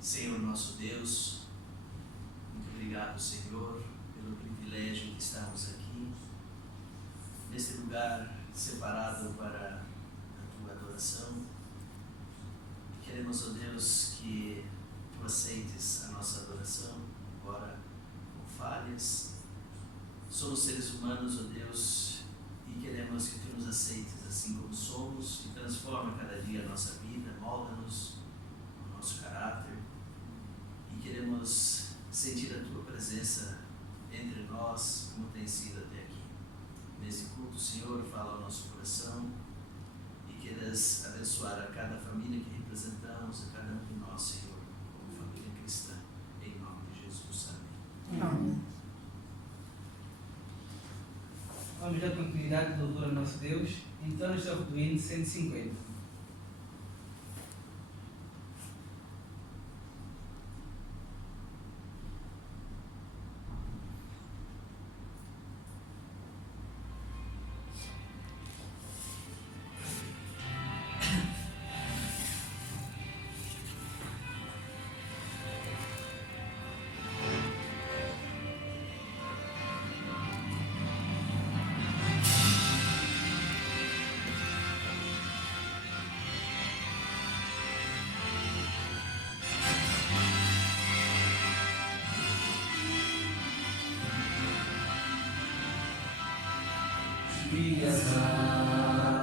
Senhor nosso Deus, muito obrigado, Senhor, pelo privilégio de estarmos aqui, neste lugar separado para a Tua adoração. Queremos, ó Deus, que Tu aceites a nossa adoração, embora com falhas. Somos seres humanos, ó Deus, e queremos que Tu nos aceites assim como somos e transforma cada dia a nossa vida, molda-nos, o nosso caráter. E queremos sentir a Tua presença entre nós, como tem sido até aqui. Nesse culto, Senhor, fala ao nosso coração e queiras abençoar a cada família que representamos, a cada um de nós, Senhor, como família cristã. Em nome de Jesus. Amém. Amém. Vamos dar continuidade do louvor ao nosso Deus em tonos do hino 150.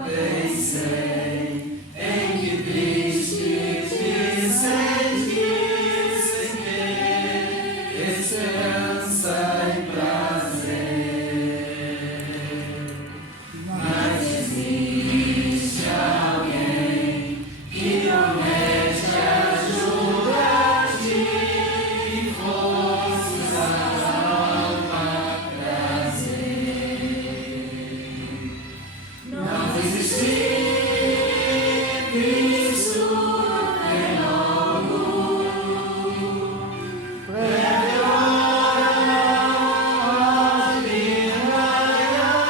Pensei em que triste te sentisse em ter esperança e prazer, mas existe alguém que promete ajudar-te e forças a alma trazer. Não desistir, Cristo é logo, breve hora de raiar.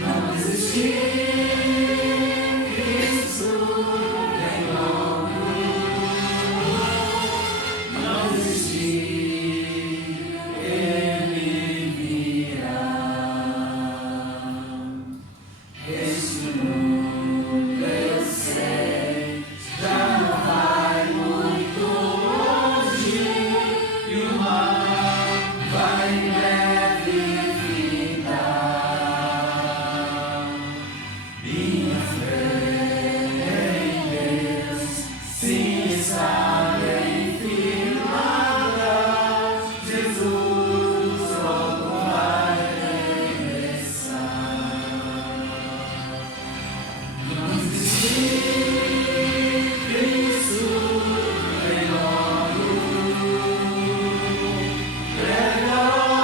Não desistir, Cristo é logo, não desistir, Ele virá. Este mundo, eu sei, já não vai muito longe e o mal vai em breve fitar. Minha fé em Deus, sim, está bem firmada. Jesus logo vai regressar. Não desistir, Cristo vem logo, breve hora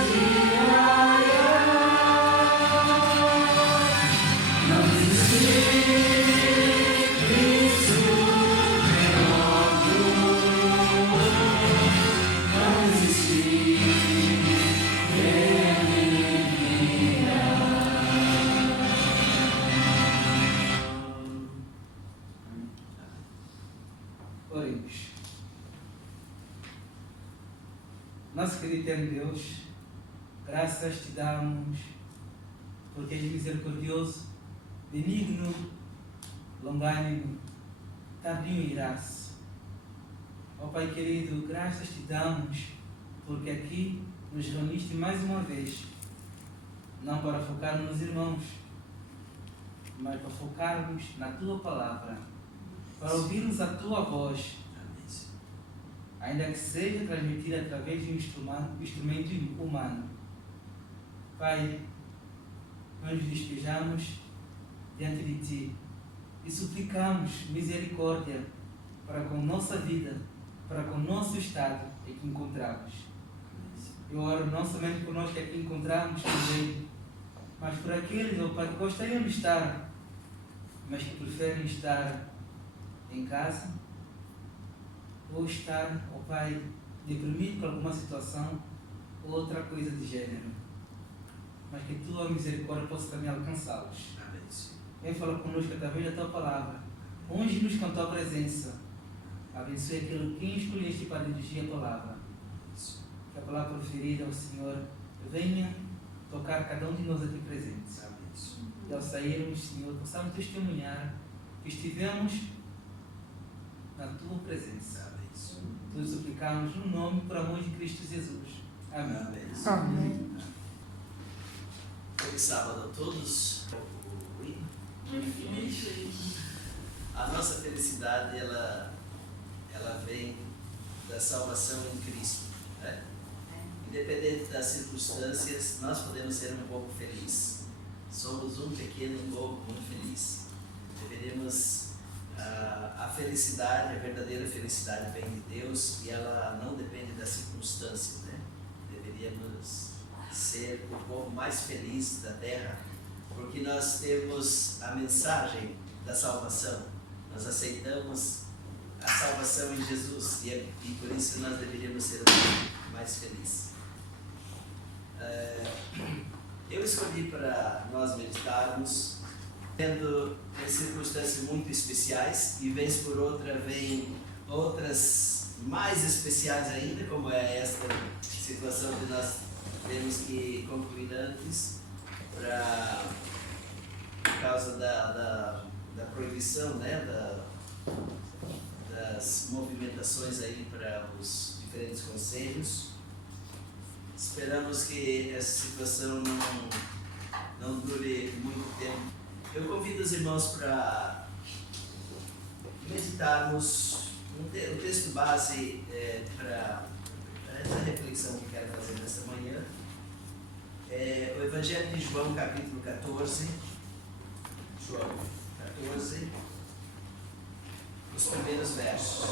de raiar. Não desistir, Cristo vem logo, não desistir, Ele virá. Oremos. Nosso querido eterno Deus, graças te damos porque és misericordioso, benigno, longânimo, tardio em graça. Ó Pai querido, graças te damos porque aqui nos reuniste mais uma vez, não para focarmos nos irmãos, mas para focarmos na Tua palavra, para ouvirmos a Tua voz. Amém, Senhor. ainda que seja transmitida através de um instrumento humano. Pai, nós nos despejamos diante de Ti e suplicamos misericórdia para com nossa vida, para com nosso estado em que encontramos. Eu oro não somente por nós que aqui encontramos também, mas por aqueles, ó Pai, que gostariam de estar, mas que preferem estar em casa, ou estar, ó Pai, deprimido por alguma situação, ou outra coisa de gênero. Mas que Tua misericórdia possa também alcançá-los. Vem falar conosco através da Tua palavra. Unge-nos com a Tua presença. Abençoe aquele que escolheste para dirigir a palavra. Que a palavra proferida ao Senhor venha tocar cada um de nós aqui presentes. E ao sairmos, Senhor, possamos testemunhar que estivemos na Tua presença. Tudo suplicamos no nome, por amor de Cristo Jesus. Amém. Amém. Feliz sábado a todos. A nossa felicidade, ela vem da salvação em Cristo, né? Independente das circunstâncias, nós podemos ser um pouco felizes. Somos um pequeno povo muito feliz. Deveríamos, a felicidade, a verdadeira felicidade vem de Deus e ela não depende das circunstâncias, né? Deveríamos ser o povo mais feliz da terra, porque nós temos a mensagem da salvação. Nós aceitamos a salvação em Jesus e por isso nós deveríamos ser o povo mais feliz. Eu escolhi para nós meditarmos tendo circunstâncias muito especiais e vez por outra vem outras mais especiais ainda, como é esta situação que nós temos que concluir antes por causa da proibição, né, das movimentações aí para os diferentes conselhos. Esperamos que essa situação não dure muito tempo. Eu convido os irmãos para meditarmos o texto base para essa reflexão que quero fazer nesta manhã. O Evangelho de João, capítulo 14. João 14, os primeiros versos.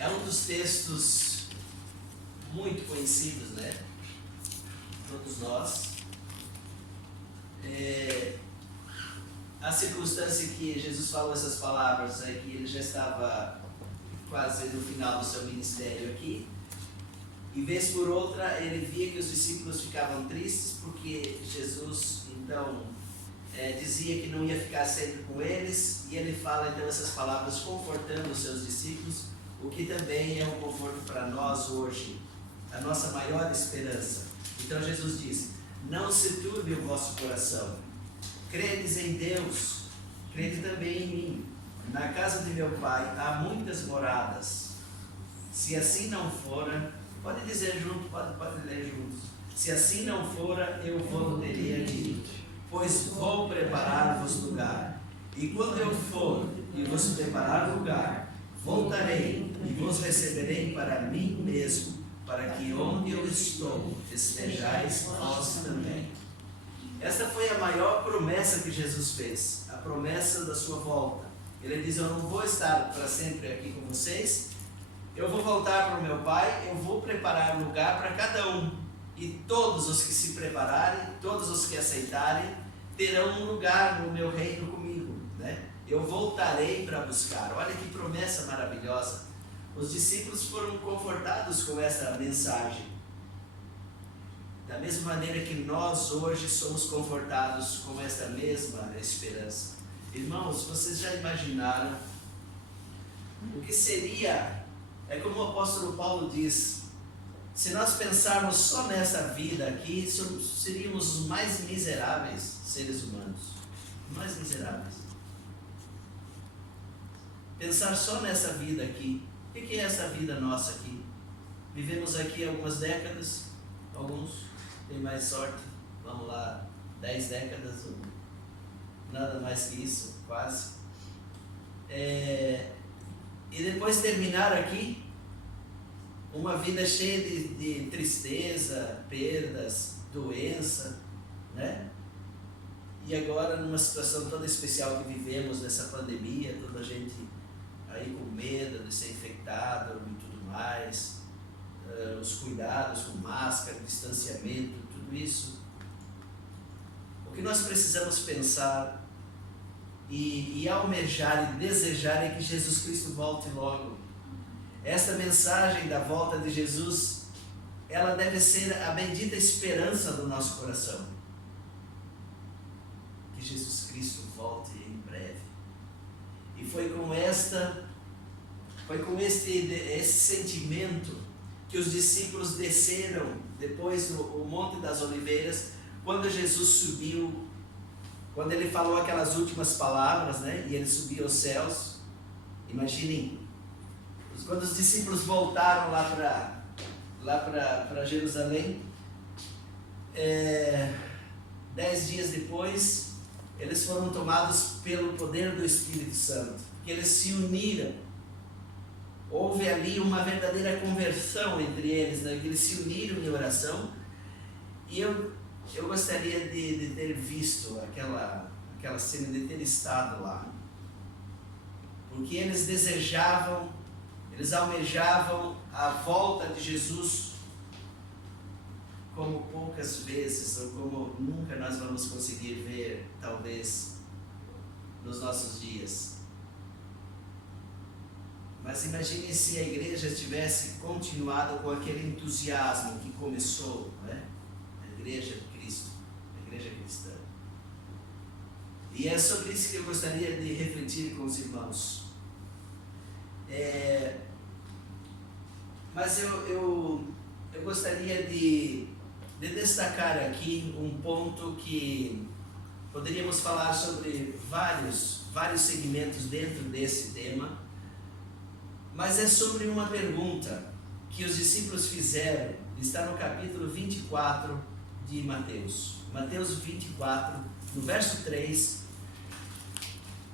É um dos textos muito conhecidos, né? Todos nós. A circunstância que Jesus falou essas palavras é que ele já estava quase no final do seu ministério aqui. E vez por outra ele via que os discípulos ficavam tristes porque Jesus então dizia que não ia ficar sempre com eles, e ele fala então essas palavras confortando os seus discípulos, o que também é um conforto para nós hoje, a nossa maior esperança. Então Jesus disse: não se turbe o vosso coração, credes em Deus, crede também em mim. Na casa de meu Pai há muitas moradas. Se assim não fora, pode dizer junto, pode ler juntos. Se assim não fora, eu vou teria dito, pois vou preparar-vos lugar. E quando eu for e vos preparar lugar, voltarei e vos receberei para mim mesmo, para que onde eu estou estejais vós também. Esta foi a maior promessa que Jesus fez, a promessa da sua volta. Ele diz: eu não vou estar para sempre aqui com vocês, eu vou voltar para o meu Pai, eu vou preparar lugar para cada um. E todos os que se prepararem, todos os que aceitarem, terão um lugar no meu reino comigo, né? Eu voltarei para buscar. Olha que promessa maravilhosa. Os discípulos foram confortados com essa mensagem. Da mesma maneira que nós hoje somos confortados com esta mesma esperança. Irmãos, vocês já imaginaram o que seria? É como o apóstolo Paulo diz: se nós pensarmos só nessa vida aqui, seríamos os mais miseráveis seres humanos. Mais miseráveis. Pensar só nessa vida aqui. O que é essa vida nossa aqui? Vivemos aqui algumas décadas, alguns têm mais sorte, vamos lá, 10 décadas, nada mais que isso, quase. E depois terminar aqui uma vida cheia de tristeza, perdas, doença, né? E agora numa situação toda especial que vivemos nessa pandemia, toda a gente aí com medo de ser infectado e tudo mais, os cuidados com máscara, distanciamento, tudo isso. O que nós precisamos pensar e almejar e desejar é que Jesus Cristo volte logo. Esta mensagem da volta de Jesus, ela deve ser a bendita esperança do nosso coração. Que Jesus Cristo volte em breve. E foi com esse sentimento que os discípulos desceram depois o Monte das Oliveiras, quando Jesus subiu, quando ele falou aquelas últimas palavras, né? E ele subiu aos céus. Imaginem, quando os discípulos voltaram lá para Jerusalém, 10 dias depois, eles foram tomados pelo poder do Espírito Santo, porque eles se uniram. Houve ali uma verdadeira conversão entre eles, né? Que eles se uniram em oração. E eu gostaria de ter visto aquela cena, de ter estado lá, porque eles desejavam, eles almejavam a volta de Jesus como poucas vezes, ou como nunca nós vamos conseguir ver, talvez, nos nossos dias. Mas imagine se a igreja tivesse continuado com aquele entusiasmo que começou, né? A igreja de Cristo, a igreja cristã. E é sobre isso que eu gostaria de refletir com os irmãos. Mas eu gostaria de destacar aqui um ponto que poderíamos falar sobre vários segmentos dentro desse tema, mas é sobre uma pergunta que os discípulos fizeram, está no capítulo 24 de Mateus. Mateus 24, no verso 3,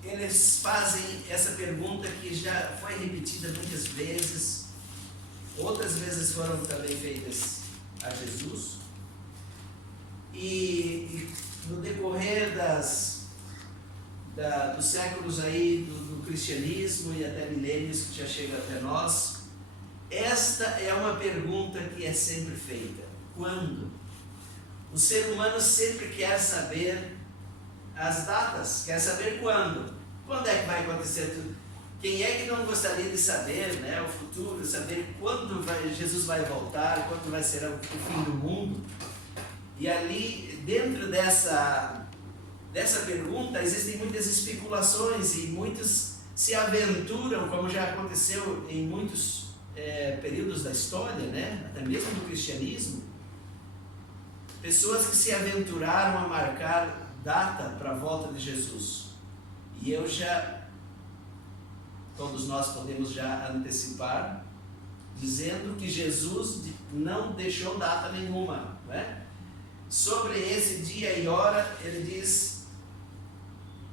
eles fazem essa pergunta que já foi repetida muitas vezes, outras vezes foram também feitas a Jesus, e no decorrer dos séculos aí do cristianismo e até milênios que já chega até nós, esta é uma pergunta que é sempre feita: quando? O ser humano sempre quer saber as datas, quer saber quando. Quando é que vai acontecer tudo? Quem é que não gostaria de saber, né, o futuro, saber quando Jesus vai voltar, quando vai ser o fim do mundo? E ali, dentro dessa pergunta, existem muitas especulações e muitos se aventuram, como já aconteceu em muitos períodos da história, né, até mesmo do cristianismo, pessoas que se aventuraram a marcar data para a volta de Jesus. E todos nós podemos já antecipar, dizendo que Jesus não deixou data nenhuma, né? Sobre esse dia e hora, ele diz,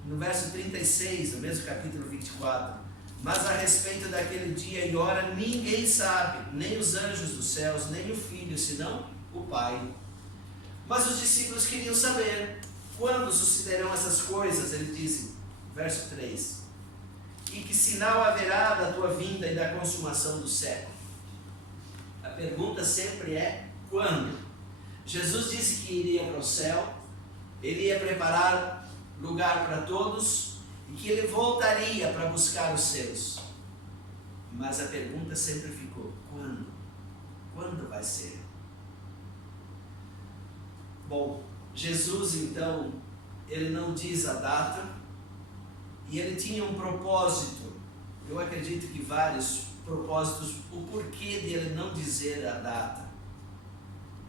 no verso 36, no mesmo capítulo 24, mas a respeito daquele dia e hora, ninguém sabe, nem os anjos dos céus, nem o Filho, senão o Pai. Mas os discípulos queriam saber quando sucederão essas coisas, ele diz, verso 3, e que sinal haverá da tua vinda e da consumação do século? A pergunta sempre é, quando? Jesus disse que iria para o céu, ele ia preparar lugar para todos e que ele voltaria para buscar os seus. Mas a pergunta sempre ficou, quando? Quando vai ser? Bom, Jesus então, ele não diz a data, e ele tinha um propósito, eu acredito que vários propósitos, o porquê dele não dizer a data.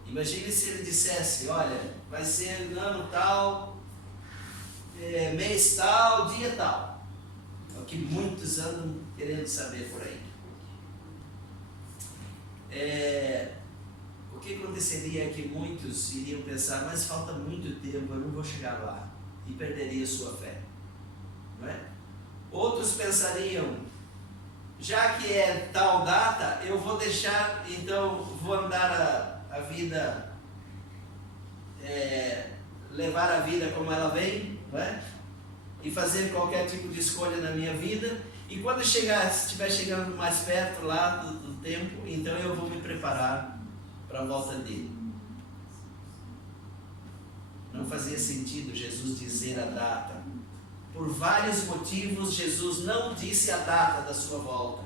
Imagine se ele dissesse, olha, vai ser ano tal, mês tal, dia tal. É o que muitos andam querendo saber por aí. O que aconteceria é que muitos iriam pensar, mas falta muito tempo, eu não vou chegar lá. e perderia sua fé. Não é? Outros pensariam, já que é tal data, eu vou deixar, então vou andar a vida, levar a vida como ela vem, não é? E fazer qualquer tipo de escolha na minha vida, e quando estiver chegando mais perto lá do tempo, então eu vou me preparar para a volta dele. Não fazia sentido Jesus dizer a data. Por vários motivos, Jesus não disse a data da sua volta.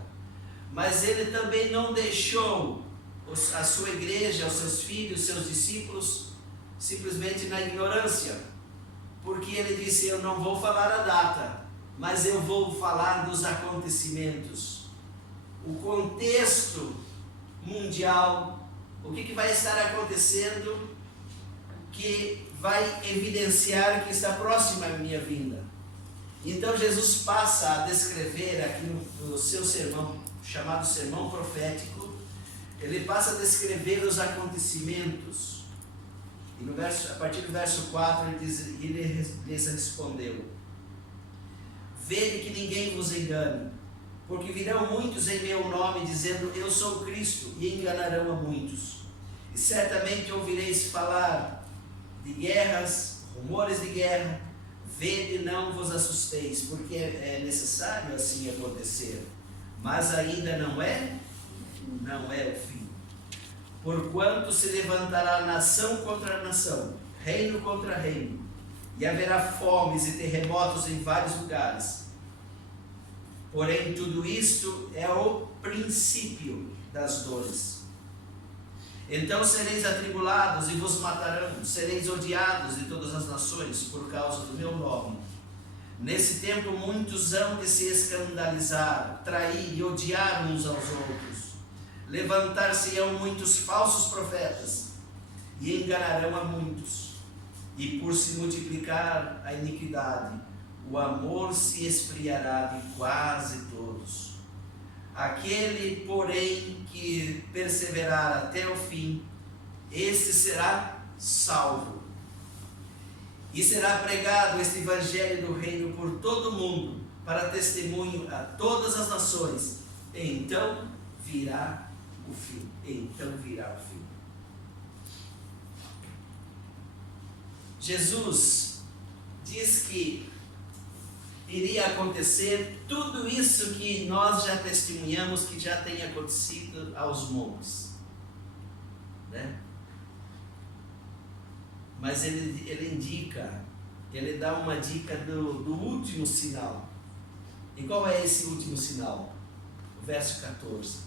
Mas ele também não deixou a sua igreja, os seus filhos, os seus discípulos, simplesmente na ignorância. Porque ele disse, eu não vou falar a data, mas eu vou falar dos acontecimentos. O contexto mundial, o que vai estar acontecendo que vai evidenciar que está próxima a minha vinda. Então Jesus passa a descrever aqui no seu sermão, chamado sermão profético, ele passa a descrever os acontecimentos. E a partir do verso 4 ele lhes respondeu: vede que ninguém vos engane, porque virão muitos em meu nome dizendo eu sou Cristo, e enganarão a muitos. E certamente ouvireis falar de guerras, rumores de guerra. Vede, não vos assusteis, porque é necessário assim acontecer, mas ainda não é o fim. Porquanto se levantará nação contra nação, reino contra reino, e haverá fomes e terremotos em vários lugares. Porém, tudo isto é o princípio das dores. Então sereis atribulados e vos matarão, sereis odiados de todas as nações por causa do meu nome. Nesse tempo muitos hão de se escandalizar, trair e odiar uns aos outros. Levantar-se-ão muitos falsos profetas e enganarão a muitos. E por se multiplicar a iniquidade, o amor se esfriará de quase todos. Aquele, porém, que perseverar até o fim, este será salvo. E será pregado este evangelho do reino por todo o mundo, para testemunho a todas as nações. Então virá o fim. Então virá o fim. Jesus diz que iria acontecer tudo isso que nós já testemunhamos que já tem acontecido aos montes, né? Mas ele indica, ele dá uma dica do último sinal. E qual é esse último sinal? O verso 14: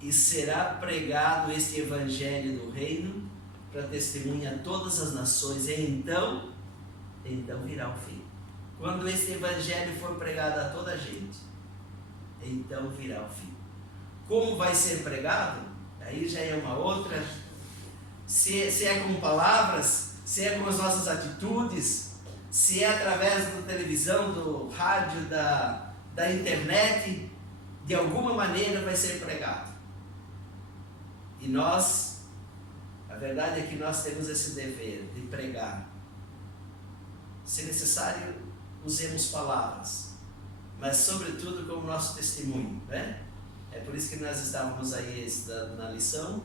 e será pregado este evangelho do reino para testemunha a todas as nações, e então virá o fim. Quando esse evangelho for pregado a toda a gente, então virá o fim. Como vai ser pregado? Aí já é uma outra. Se é com palavras, se é com as nossas atitudes, se é através da televisão, do rádio, da internet, de alguma maneira vai ser pregado. E nós, a verdade é que nós temos esse dever de pregar. Se necessário, usemos palavras, mas sobretudo como nosso testemunho, né? É por isso que nós estávamos aí estudando na lição.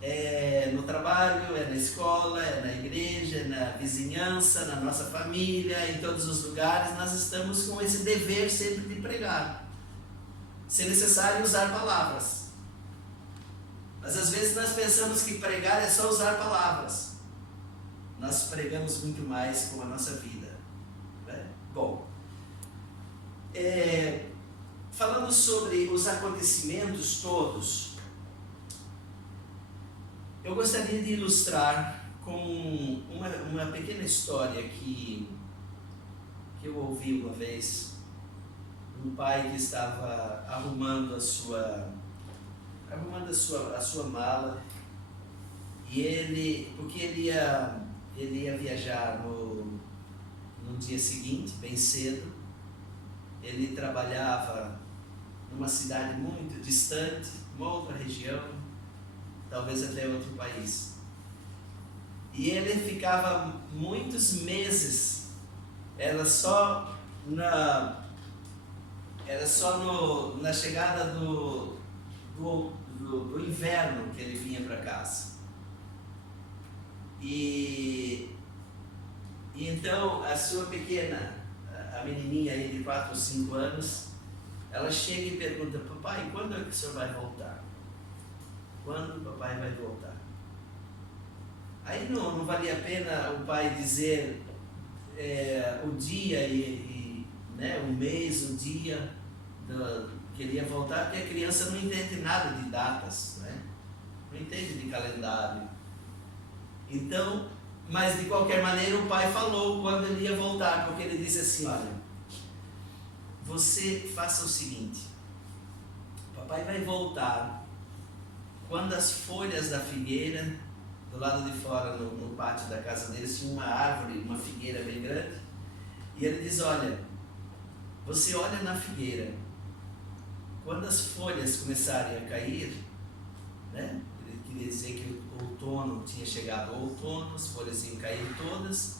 É no trabalho, é na escola, é na igreja, é na vizinhança, na nossa família, em todos os lugares, nós estamos com esse dever sempre de pregar. Se necessário, usar palavras. Mas às vezes nós pensamos que pregar é só usar palavras. Nós pregamos muito mais com a nossa vida. Bom, falando sobre os acontecimentos todos, eu gostaria de ilustrar com uma pequena história que eu ouvi uma vez. Um pai que estava arrumando a sua mala, e porque ele ia viajar no dia seguinte, bem cedo. Ele trabalhava numa cidade muito distante, uma outra região, talvez até outro país. E ele ficava muitos meses, era só na chegada do inverno que ele vinha para casa. E então a sua pequena, a menininha aí de 4 ou 5 anos, ela chega e pergunta: papai, quando é que o senhor vai voltar? Quando o papai vai voltar? Aí não valia a pena o pai dizer o dia né, o mês, o dia que ele ia voltar, porque a criança não entende nada de datas, né? Não entende de calendário. Então, mas de qualquer maneira o pai falou quando ele ia voltar, porque ele disse assim: olha, você faça o seguinte, papai vai voltar quando as folhas da figueira, do lado de fora, no pátio da casa deles, tinha uma árvore, uma figueira bem grande, e ele diz: olha, você olha na figueira, quando as folhas começarem a cair, né? Ele queria dizer que o outono tinha chegado ao outono, as folhas iam cair todas,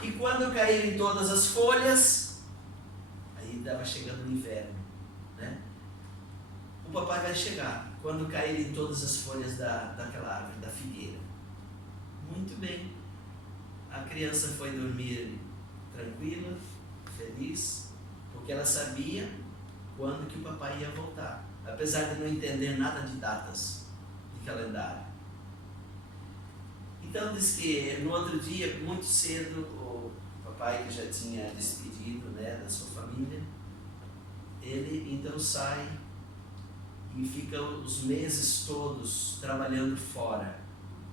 e quando caírem todas as folhas, aí estava chegando o inverno, né? O papai vai chegar quando caírem todas as folhas daquela árvore, da figueira. Muito bem, a criança foi dormir tranquila, feliz, porque ela sabia quando que o papai ia voltar, apesar de não entender nada de datas, de calendário. Então diz que no outro dia, muito cedo, o papai, que já tinha despedido, né, da sua família, ele então sai e fica os meses todos trabalhando fora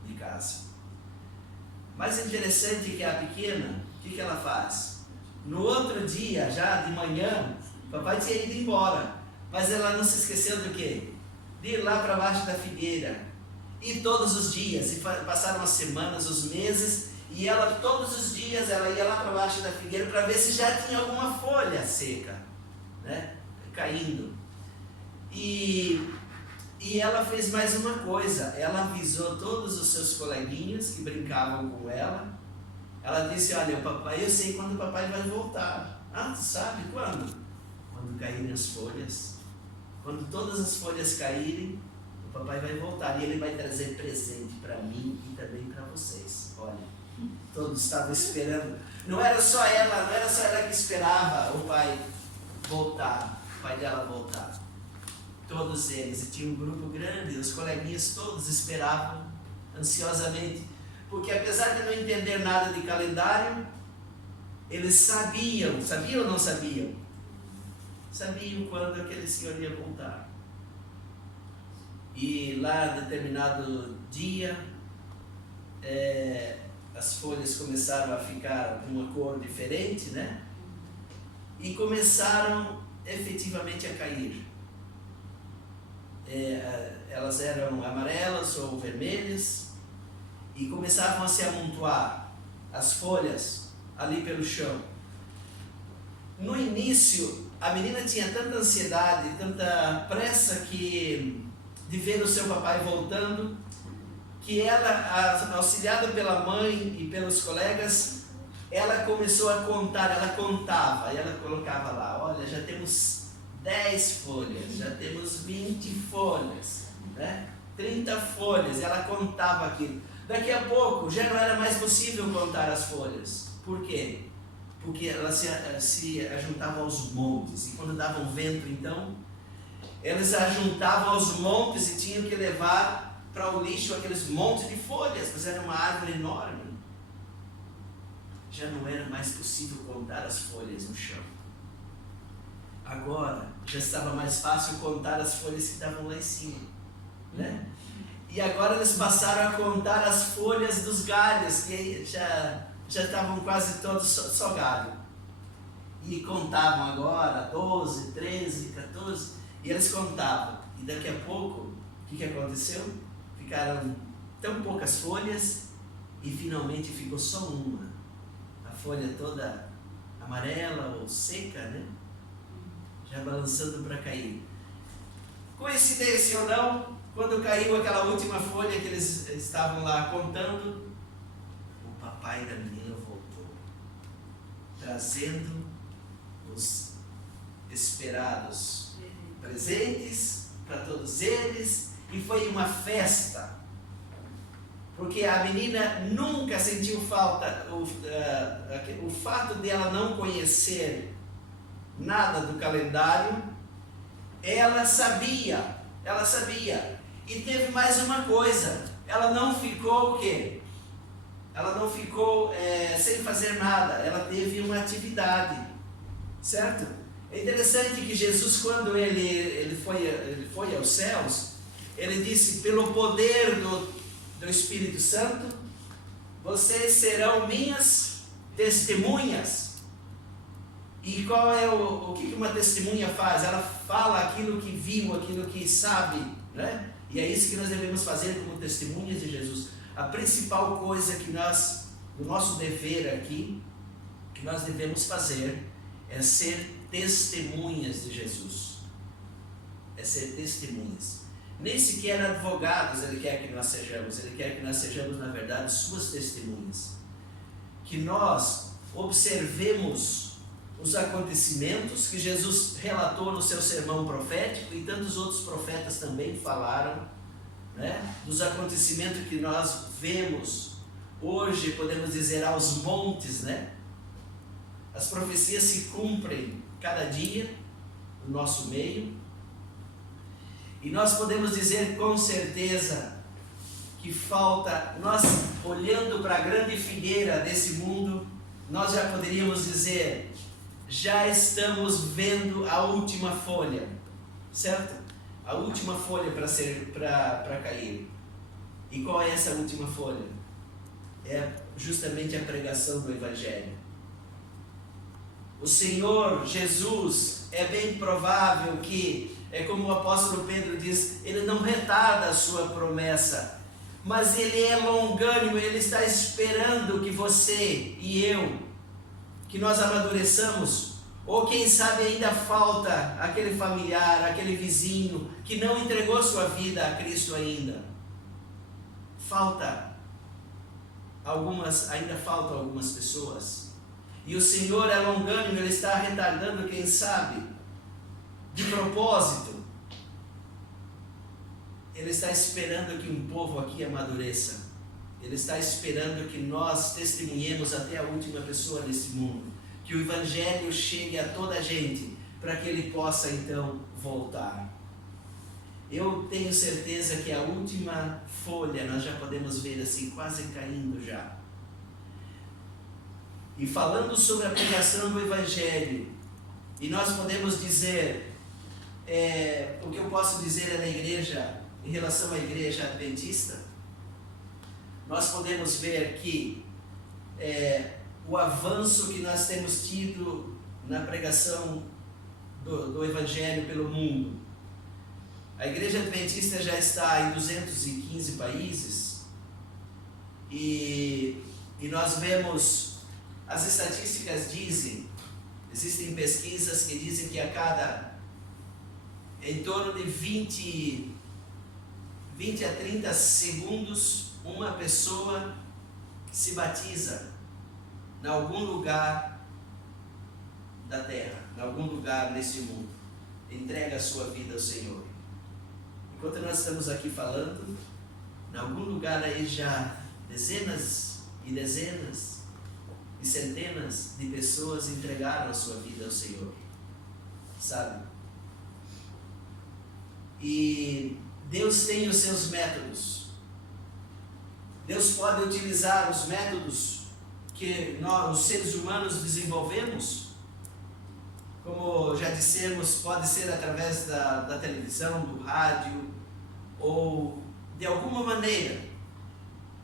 de casa. Mas é interessante que a pequena, o que ela faz? No outro dia, já de manhã, o papai tinha ido embora, mas ela não se esqueceu do quê? De ir lá para baixo da figueira. E todos os dias, e passaram as semanas, os meses, e ela todos os dias ela ia lá para baixo da figueira para ver se já tinha alguma folha seca, né, caindo. E ela fez mais uma coisa, ela avisou todos os seus coleguinhas que brincavam com ela. Ela disse: olha, papai, eu sei quando o papai vai voltar. Ah, tu sabe quando? Quando caírem as folhas. Quando todas as folhas caírem, o papai vai voltar e ele vai trazer presente para mim e também para vocês. Olha, todos estavam esperando. Não era só ela que esperava o pai voltar, o pai dela voltar. Todos eles, e tinha um grupo grande, os coleguinhas todos esperavam ansiosamente, porque apesar de não entender nada de calendário, eles sabiam ou não sabiam? Sabiam quando aquele senhor ia voltar. E lá, determinado dia, as folhas começaram a ficar de uma cor diferente, né? E começaram efetivamente a cair. Elas eram amarelas ou vermelhas e começavam a se amontoar as folhas ali pelo chão. No início, a menina tinha tanta ansiedade, tanta pressa de ver o seu papai voltando, que ela, auxiliada pela mãe e pelos colegas, ela começou a contar, ela contava, e ela colocava lá: olha, já temos 10 folhas, já temos 20 folhas, né? 30 folhas, ela contava aquilo. Daqui a pouco já não era mais possível contar as folhas. Por quê? Porque ela se ajuntava aos montes, e quando dava um vento, então, eles ajuntavam aos montes e tinham que levar para o lixo aqueles montes de folhas, mas era uma árvore enorme. Já não era mais possível contar as folhas no chão. Agora, já estava mais fácil contar as folhas que estavam lá em cima, né? E agora eles passaram a contar as folhas dos galhos, que já estavam quase todos só galho. E contavam agora 12, 13, 14, e eles contavam. E daqui a pouco, o que aconteceu? Ficaram tão poucas folhas e finalmente ficou só uma. A folha toda amarela ou seca, né? Já balançando para cair. Coincidência ou não, quando caiu aquela última folha que eles estavam lá contando, pai da menina voltou, trazendo os esperados presentes para todos eles, e foi uma festa, porque a menina nunca sentiu falta, o fato de ela não conhecer nada do calendário, ela sabia, e teve mais uma coisa, ela não ficou o quê? Ela não ficou sem fazer nada, ela teve uma atividade, certo? É interessante que Jesus, quando ele foi aos céus, ele disse: pelo poder do Espírito Santo, vocês serão minhas testemunhas. E qual é o que uma testemunha faz? Ela fala aquilo que viu, aquilo que sabe, né? E é isso que nós devemos fazer como testemunhas de Jesus. A principal coisa que nós, o nosso dever aqui, que nós devemos fazer, é ser testemunhas de Jesus. É ser testemunhas. Nem sequer advogados Ele quer que nós sejamos. Ele quer que nós sejamos, na verdade, suas testemunhas. Que nós observemos os acontecimentos que Jesus relatou no seu sermão profético, e tantos outros profetas também falaram, né? Dos acontecimentos que nós vemos hoje, podemos dizer, aos montes, né? As profecias se cumprem cada dia no nosso meio, e nós podemos dizer com certeza que falta, nós olhando para a grande figueira desse mundo, nós já poderíamos dizer: já estamos vendo a última folha, certo? A última folha para cair. E qual é essa última folha? É justamente a pregação do Evangelho. O Senhor Jesus, é bem provável que, é como o apóstolo Pedro diz, Ele não retarda a sua promessa, mas Ele é longânimo, Ele está esperando que você e eu, que nós amadureçamos, ou quem sabe ainda falta aquele familiar, aquele vizinho que não entregou sua vida a Cristo ainda. Ainda faltam algumas pessoas. E o Senhor é longânimo, Ele está retardando, quem sabe, de propósito. Ele está esperando que um povo aqui amadureça. Ele está esperando que nós testemunhemos até a última pessoa desse mundo. Que o Evangelho chegue a toda a gente, para que Ele possa então voltar. Eu tenho certeza que a última folha nós já podemos ver assim, quase caindo já. E falando sobre a pregação do Evangelho, e nós podemos dizer, o que eu posso dizer na igreja, em relação à igreja adventista, nós podemos ver que o avanço que nós temos tido na pregação do Evangelho pelo mundo. A igreja adventista já está em 215 países, e nós vemos, as estatísticas dizem, existem pesquisas que dizem que em torno de 20 a 30 segundos, uma pessoa se batiza em algum lugar da terra, em algum lugar nesse mundo, entrega a sua vida ao Senhor. Enquanto nós estamos aqui falando, em algum lugar aí já dezenas e dezenas e centenas de pessoas entregaram a sua vida ao Senhor, sabe? E Deus tem os seus métodos. Deus pode utilizar os métodos que nós, os seres humanos, desenvolvemos. Como já dissemos, pode ser através da televisão, do rádio, ou de alguma maneira.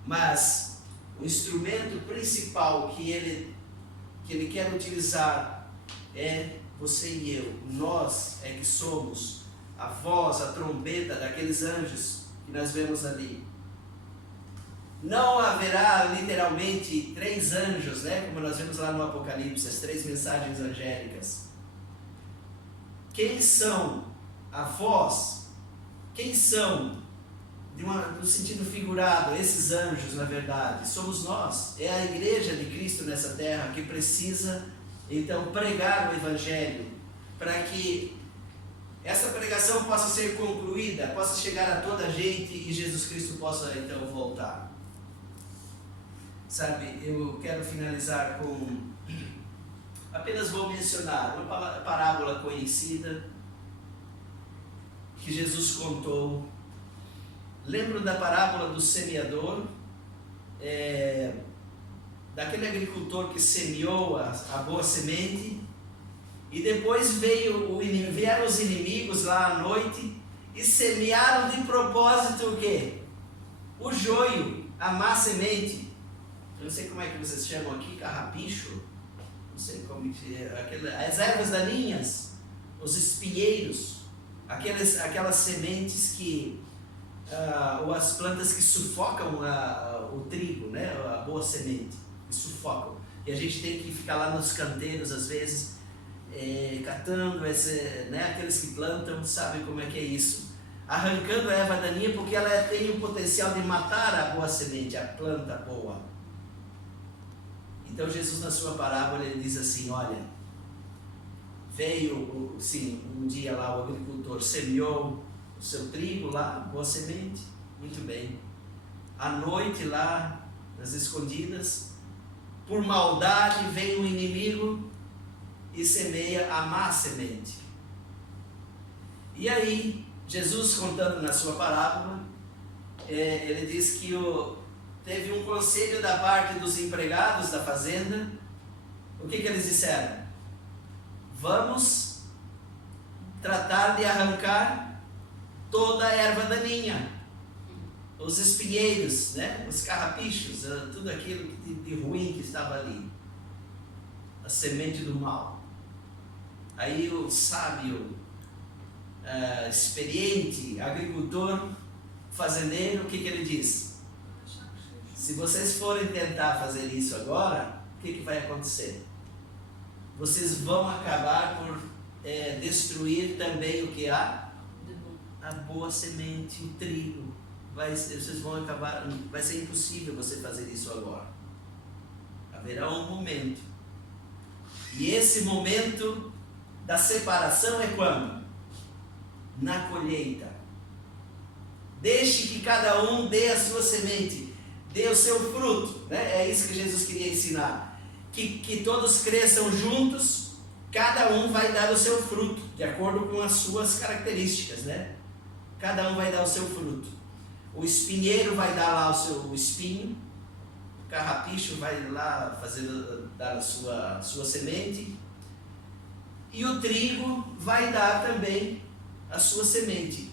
Mas o instrumento principal que ele quer utilizar é você e eu. Nós é que somos a voz, a trombeta daqueles anjos que nós vemos ali. Não haverá literalmente 3 anjos, né? Como nós vemos lá no Apocalipse, as 3 mensagens angélicas. Quem são a voz? Quem são no sentido figurado, esses anjos, na verdade, somos nós. É a igreja de Cristo nessa terra que precisa, então, pregar o Evangelho para que essa pregação possa ser concluída, possa chegar a toda a gente e Jesus Cristo possa, então, voltar. Sabe, eu quero finalizar com... Apenas vou mencionar uma parábola conhecida que Jesus contou. Lembro da parábola do semeador, daquele agricultor que semeou a boa semente, e depois vieram os inimigos lá à noite e semearam de propósito o quê? O joio, a má semente. Eu não sei como é que vocês chamam aqui, carrapicho, não sei como que é, as ervas daninhas, os espinheiros, aquelas sementes ou as plantas que sufocam o trigo, né? A boa semente, que sufocam. E a gente tem que ficar lá nos canteiros, às vezes, catando, né? Aqueles que plantam, sabem como é que é isso. Arrancando a erva daninha, porque ela tem o potencial de matar a boa semente, a planta boa. Então Jesus, na sua parábola, ele diz assim, olha, veio, sim, um dia lá o agricultor semeou o seu trigo lá, boa semente, muito bem. À noite lá, nas escondidas, por maldade vem um inimigo e semeia a má semente. E aí, Jesus contando na sua parábola, ele diz que teve um conselho da parte dos empregados da fazenda. O que eles disseram? Vamos tratar de arrancar toda a erva daninha, os espinheiros, né? Os carrapichos, tudo aquilo de ruim que estava ali, a semente do mal. Aí o sábio, experiente agricultor, fazendeiro, o que ele diz? Se vocês forem tentar fazer isso agora, o que vai acontecer? Vocês vão acabar por destruir também o que há? A boa semente, o trigo. Vocês vão acabar, vai ser impossível você fazer isso agora. Haverá um momento. E esse momento da separação é quando? Na colheita. Deixe que cada um dê a sua semente, dê o seu fruto, né? É isso que Jesus queria ensinar. Que todos cresçam juntos, cada um vai dar o seu fruto, de acordo com as suas características, né? Cada um vai dar o seu fruto. O espinheiro vai dar lá o espinho, o carrapicho vai lá dar a sua semente, e o trigo vai dar também a sua semente.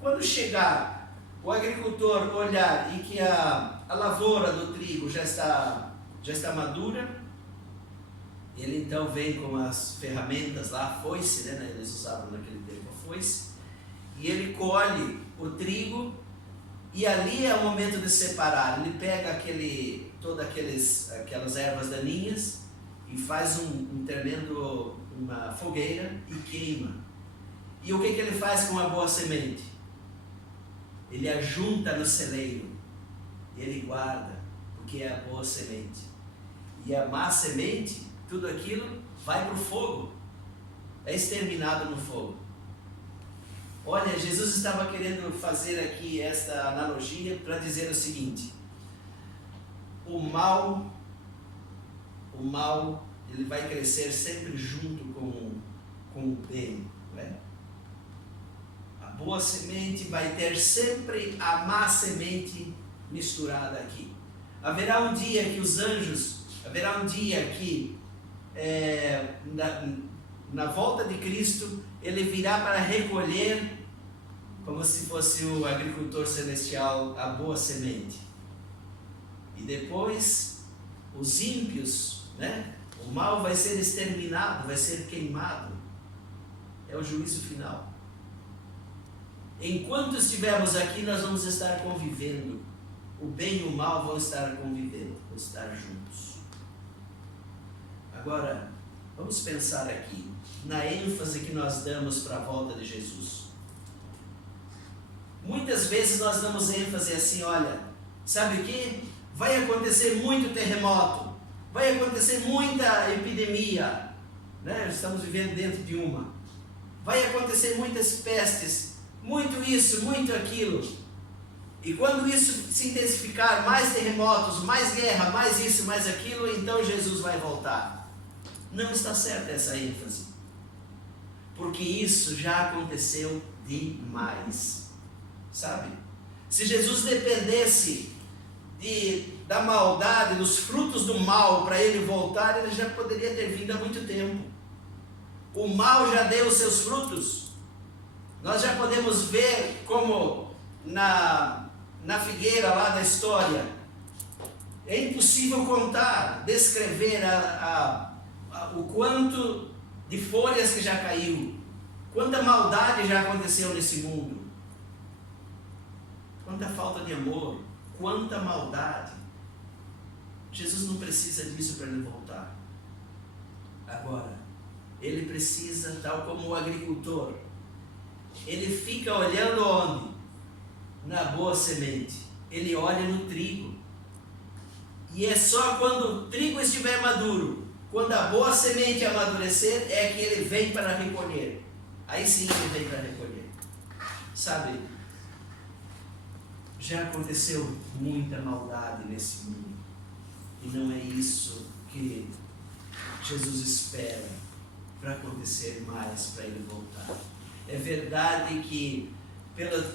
Quando chegar o agricultor olhar e que a lavoura do trigo já está madura, ele então vem com as ferramentas lá, a foice, né? Eles usavam naquele tempo a foice, e ele colhe o trigo, e ali é o momento de separar. Ele pega todas aquelas ervas daninhas e faz uma fogueira e queima. E o que ele faz com a boa semente? Ele ajunta no celeiro, ele guarda, porque é a boa semente. E a má semente, tudo aquilo vai para o fogo, é exterminado no fogo. Olha, Jesus estava querendo fazer aqui esta analogia para dizer o seguinte: o mal, ele vai crescer sempre junto com o bem, não é? A boa semente vai ter sempre a má semente misturada aqui. Haverá um dia que na volta de Cristo, ele virá para recolher, como se fosse o agricultor celestial, a boa semente. E depois, os ímpios, né? O mal vai ser exterminado, vai ser queimado. É o juízo final. Enquanto estivermos aqui, nós vamos estar convivendo. O bem e o mal vão estar convivendo, vão estar juntos. Agora, vamos pensar aqui na ênfase que nós damos para a volta de Jesus. Muitas vezes nós damos ênfase assim, olha, sabe o que? Vai acontecer muito terremoto, vai acontecer muita epidemia, né? Estamos vivendo dentro de uma. Vai acontecer muitas pestes, muito isso, muito aquilo. E quando isso se intensificar, mais terremotos, mais guerra, mais isso, mais aquilo, então Jesus vai voltar. Não está certa essa ênfase, porque isso já aconteceu demais, sabe? Se Jesus dependesse da maldade, dos frutos do mal para ele voltar, ele já poderia ter vindo há muito tempo. O mal já deu os seus frutos. Nós já podemos ver como na figueira lá da história, é impossível contar, descrever o quanto de folhas que já caiu, quanta maldade já aconteceu nesse mundo, quanta falta de amor, quanta maldade. Jesus não precisa disso para ele voltar. Agora, ele precisa, tal como o agricultor, ele fica olhando onde? Na boa semente. Ele olha no trigo. E é só quando o trigo estiver maduro, quando a boa semente amadurecer, é que ele vem para recolher. Aí sim ele vem para recolher. Sabe, já aconteceu muita maldade nesse mundo. E não é isso que Jesus espera para acontecer mais, para ele voltar. É verdade que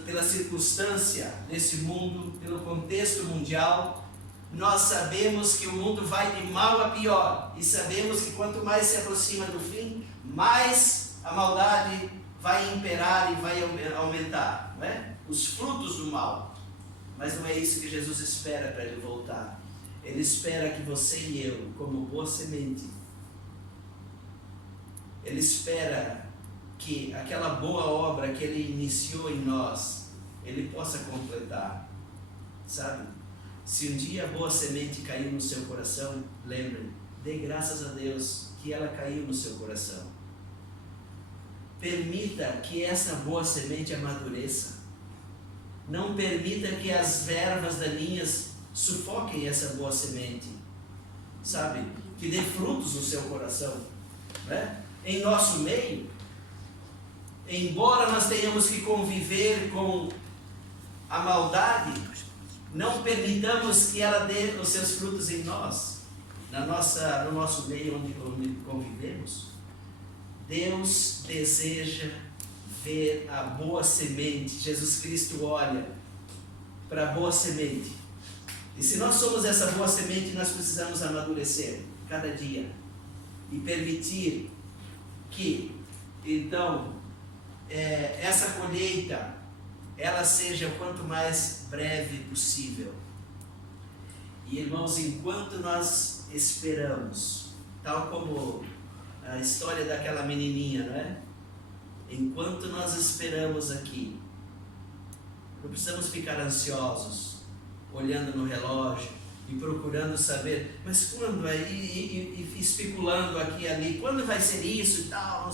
pela circunstância desse mundo, pelo contexto mundial, nós sabemos que o mundo vai de mal a pior, e sabemos que quanto mais se aproxima do fim, mais a maldade vai imperar e vai aumentar, não é? Os frutos do mal. Mas não é isso que Jesus espera para ele voltar. Ele espera que você e eu, como boa semente, ele espera que aquela boa obra que ele iniciou em nós, ele possa completar, sabe? Se um dia a boa semente caiu no seu coração, lembre, dê graças a Deus que ela caiu no seu coração. Permita que essa boa semente amadureça. Não permita que as ervas daninhas sufoquem essa boa semente, sabe? Que dê frutos no seu coração, né? Em nosso meio, embora nós tenhamos que conviver com a maldade, não permitamos que ela dê os seus frutos em nós, no nosso meio onde convivemos. Deus deseja ver a boa semente. Jesus Cristo olha para a boa semente. E se nós somos essa boa semente, nós precisamos amadurecer cada dia e permitir que, então, essa colheita ela seja o quanto mais breve possível. E irmãos, enquanto nós esperamos, tal como a história daquela menininha, não é? Enquanto nós esperamos aqui, não precisamos ficar ansiosos, olhando no relógio e procurando saber, mas quando e especulando aqui e ali, quando vai ser isso e tal.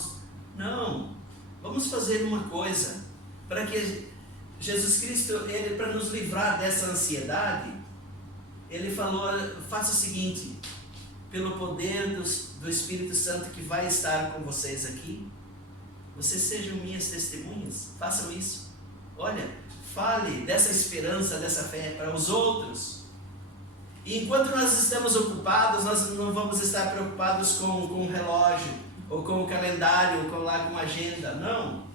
Não, vamos fazer uma coisa, para que Jesus Cristo, ele, para nos livrar dessa ansiedade, ele falou, faça o seguinte, pelo poder do Espírito Santo que vai estar com vocês aqui, vocês sejam minhas testemunhas, façam isso. Olha, fale dessa esperança, dessa fé para os outros. E enquanto nós estamos ocupados, nós não vamos estar preocupados com o relógio, ou com o calendário, ou com a agenda, não.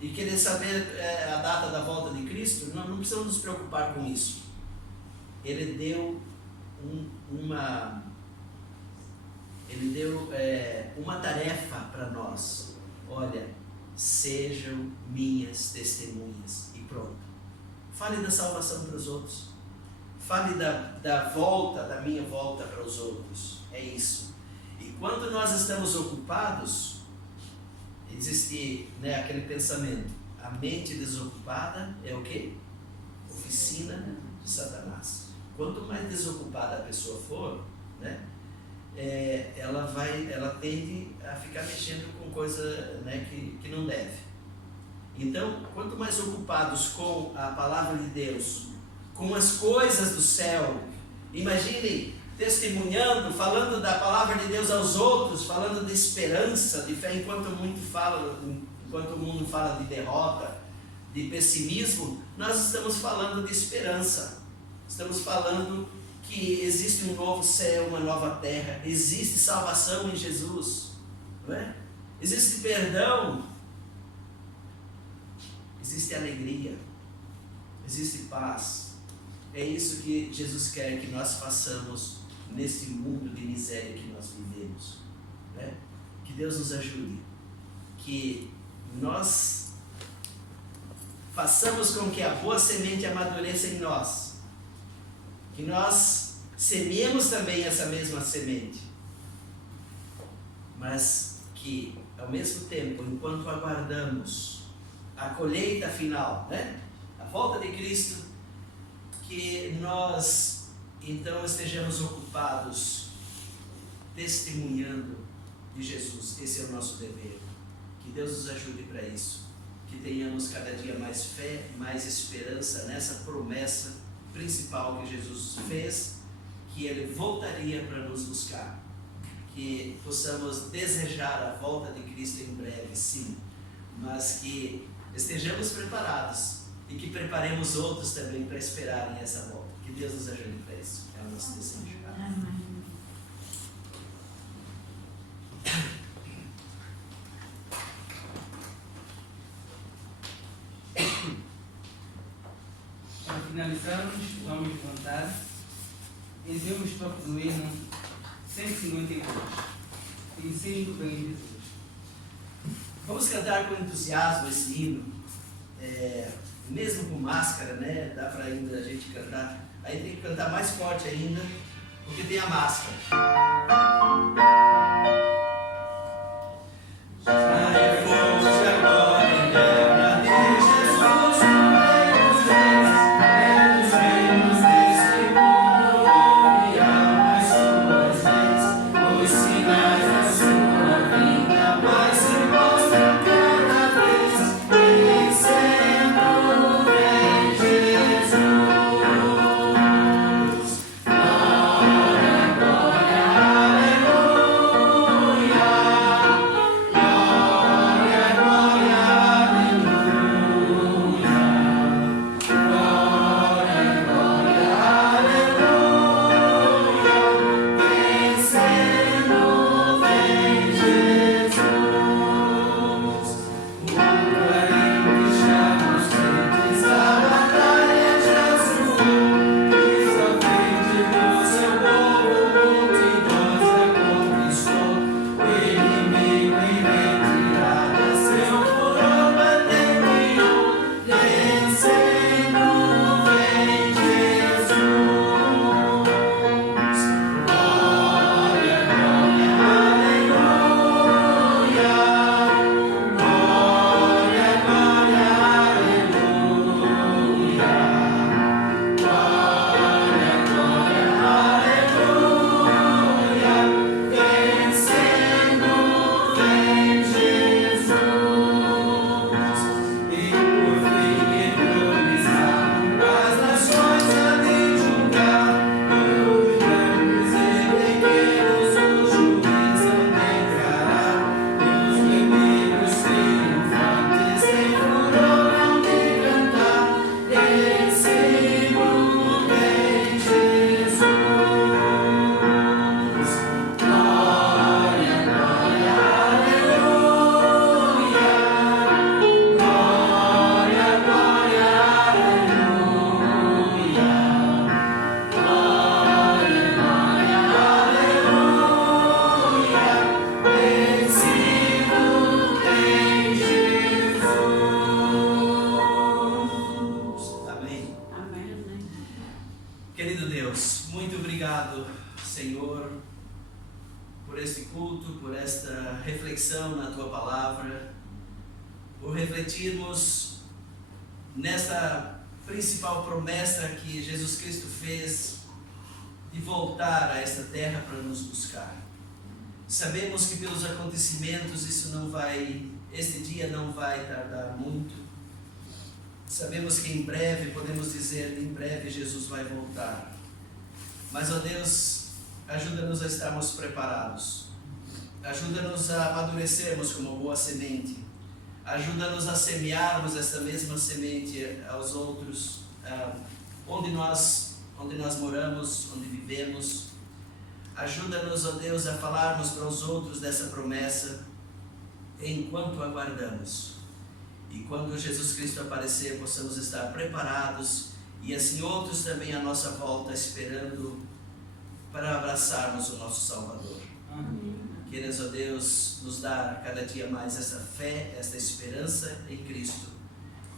E querer saber a data da volta de Cristo, não precisamos nos preocupar com isso. Ele deu uma tarefa para nós. Olha, sejam minhas testemunhas. E pronto. Fale da salvação para os outros. Fale da volta, da minha volta para os outros. É isso. E quando nós estamos ocupados, existe, né, aquele pensamento. A mente desocupada é o quê? Oficina de Satanás. Quanto mais desocupada a pessoa for, né, ela tende a ficar mexendo com coisa, né, que não deve. Então, quanto mais ocupados com a palavra de Deus, com as coisas do céu, imagine testemunhando, falando da palavra de Deus aos outros, falando de esperança, de fé, enquanto o mundo fala de derrota, de pessimismo, nós estamos falando de esperança. Estamos falando que existe um novo céu, uma nova terra, existe salvação em Jesus, não é? Existe perdão, existe alegria, existe paz. É isso que Jesus quer que nós façamos nesse mundo de miséria que nós vivemos, né? Que Deus nos ajude, que nós façamos com que a boa semente amadureça em nós, que nós semeemos também essa mesma semente, mas que ao mesmo tempo, enquanto aguardamos a colheita final, né? A volta de Cristo, que nós então estejamos ocupados testemunhando de Jesus. Esse é o nosso dever. Que Deus nos ajude para isso, que tenhamos cada dia mais fé, mais esperança nessa promessa principal que Jesus fez, que Ele voltaria para nos buscar, que possamos desejar a volta de Cristo em breve, sim, mas que estejamos preparados e que preparemos outros também para esperarem essa volta. Que Deus nos ajude para isso, é o nosso desejo. Amém. Para finalizarmos, vamos levantar e entremos para o hino 152. Ensino bem Jesus. Vamos cantar com entusiasmo esse hino, mesmo com máscara, né? Dá para ainda a gente cantar. Aí tem que cantar mais forte ainda, porque tem a máscara. Já é forte agora e lembra de Jesus, os reinos deste mundo ouvirão as suas leis, os sinais da sua vinda mais se mostram cada vez, vencendo vem Jesus. Glória, glória, aleluia. Glória, glória, aleluia. Glória, glória, aleluia. Vencendo vem Jesus. O clarim que chama os crentes à batalha já soou. Cristo à frente do seu povo, multidões reconquistou. O inimigo em retirada seu furor bategueou. Vencendo vem Jesus. Glória, glória, aleluia. Glória, glória, aleluia. Glória, glória, aleluia. Vencendo vem Jesus. E por fim entronizado as nações há de julgar, os grandes e pequenos o juiz há de declarar, os inimigos triunfantes sem furor hão de cantar, vencendo vem Jesus. Glória, glória, aleluia. Glória, glória, aleluia. Glória, glória, aleluia. Vencido tem Jesus. Amém. Amém. Querido Deus, muito obrigado, Senhor, por este culto, por esta reflexão na Tua Palavra, por refletirmos nesta principal promessa que Jesus Cristo fez de voltar a esta terra para nos buscar. Sabemos que pelos acontecimentos este dia não vai tardar muito, Sabemos que em breve, podemos dizer, em breve Jesus vai voltar. Mas, ó Deus, ajuda-nos a estarmos preparados. Ajuda-nos a amadurecermos como boa semente. Ajuda-nos a semearmos essa mesma semente aos outros, onde nós moramos, onde vivemos. Ajuda-nos, ó Deus, a falarmos para os outros dessa promessa enquanto aguardamos. E quando Jesus Cristo aparecer, possamos estar preparados e assim outros também à nossa volta esperando para abraçarmos o nosso Salvador. Amém. Queiras, ó Deus, nos dar cada dia mais essa fé, esta esperança em Cristo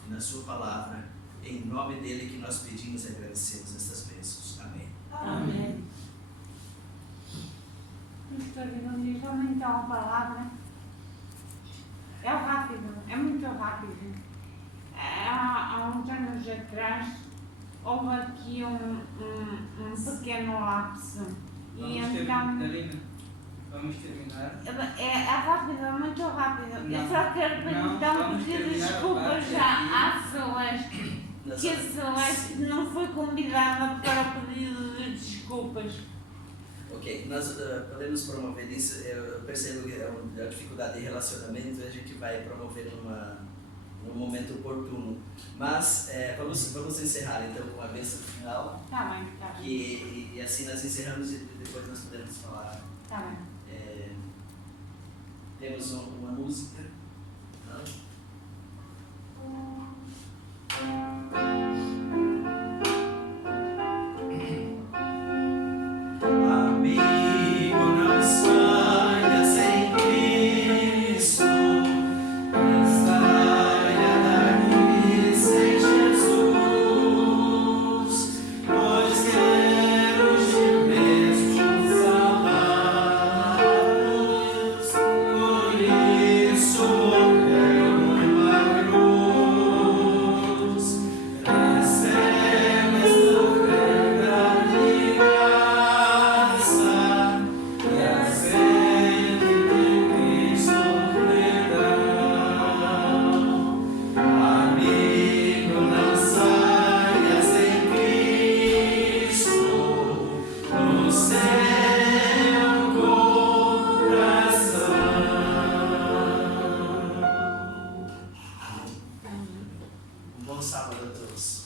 e na Sua Palavra. Em nome dEle que nós pedimos e agradecemos estas bênçãos. Amém. Amém. Pastor, vamos então a palavra. É rápido, é muito rápido. Há uns anos atrás houve aqui um pequeno lapso. E então. Vamos terminar. É rápido, é muito rápido. Eu só quero Vamos pedir terminar desculpas a já à Celeste, que a Celeste não foi convidada para pedir desculpas. Ok, nós podemos promover isso. Eu percebo que é uma dificuldade de relacionamento, a gente vai promover num momento oportuno. Mas vamos encerrar então com a bênção final. Tá bem, tá bem. E assim nós encerramos e depois nós podemos falar. Tá bem. Temos uma música. Amigo, não saia sem Cristo, não saia daqui sem Jesus, pois quero te mesmo falar. Por isso morreu numa cruz. Recebe esta oferta de graça e aceite de Cristo perdão. Amigo, não saia sem Cristo no seu coração. Um bom sábado a todos.